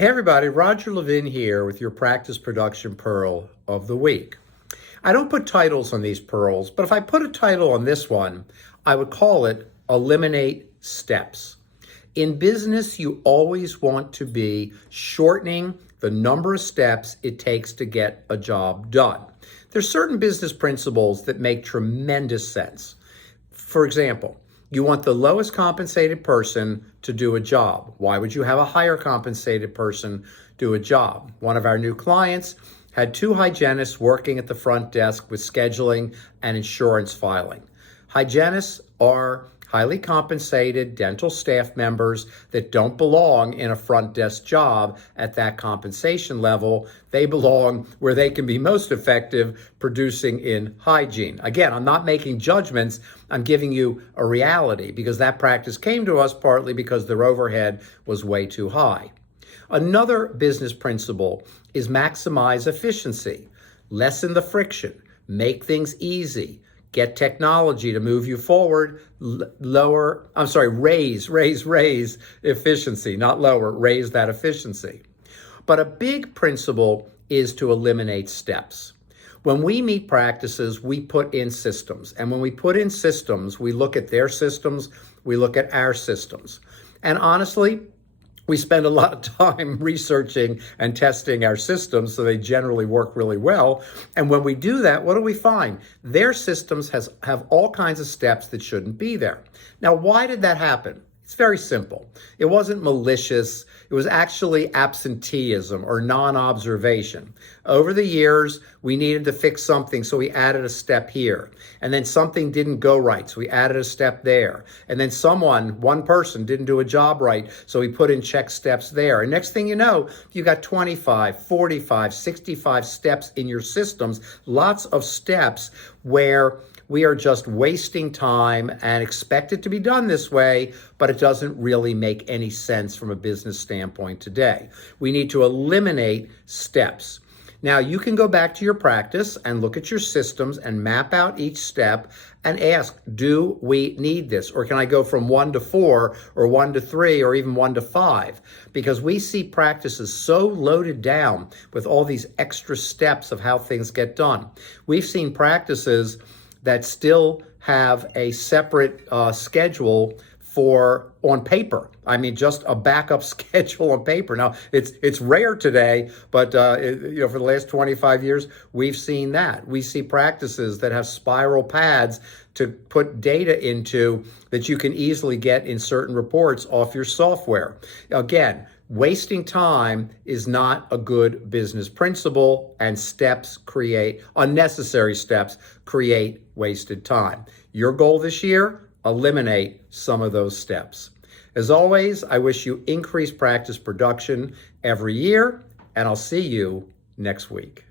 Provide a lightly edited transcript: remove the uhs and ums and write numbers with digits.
Hey everybody, Roger Levin here with your practice production pearl of the week. I don't put titles on these pearls, but if I put a title on this one, I would call it Eliminate Steps. In business, you always want to be shortening the number of steps it takes to get a job done. There's certain business principles that make tremendous sense. For example, you want the lowest compensated person to do a job. Why would you have a higher compensated person do a job? One of our new clients had 2 hygienists working at the front desk with scheduling and insurance filing. Hygienists are highly compensated dental staff members that don't belong in a front desk job at that compensation level. They belong where they can be most effective producing in hygiene. Again, I'm not making judgments. I'm giving you a reality because that practice came to us partly because their overhead was way too high. Another business principle is maximize efficiency, lessen the friction, make things easy, get technology to move you forward, raise efficiency, not lower, raise that efficiency. But a big principle is to eliminate steps. When we meet practices, we put in systems. And when we put in systems, we look at their systems, we look at our systems. And honestly, we spend a lot of time researching and testing our systems, so they generally work really well. And when we do that, what do we find? Their systems have all kinds of steps that shouldn't be there. Now, why did that happen? It's very simple. It wasn't malicious. It was actually absenteeism or non-observation. Over the years, we needed to fix something, so we added a step here. And then something didn't go right, so we added a step there. And then one person didn't do a job right, so we put in check steps there. And next thing you know, you got 25, 45, 65 steps in your systems, lots of steps where we are just wasting time and expect it to be done this way, but it doesn't really make any sense from a business standpoint today. We need to eliminate steps. Now, you can go back to your practice and look at your systems and map out each step and ask, do we need this? Or can I go from 1 to 4 or 1 to 3 or even 1 to 5? Because we see practices so loaded down with all these extra steps of how things get done. We've seen practices that still have a separate schedule on paper. I mean, just a backup schedule on paper. Now, it's rare today, but for the last 25 years, we've seen that. We see practices that have spiral pads to put data into that you can easily get in certain reports off your software. Again, wasting time is not a good business principle, and unnecessary steps create wasted time. Your goal this year, eliminate some of those steps. As always, I wish you increased practice production every year, and I'll see you next week.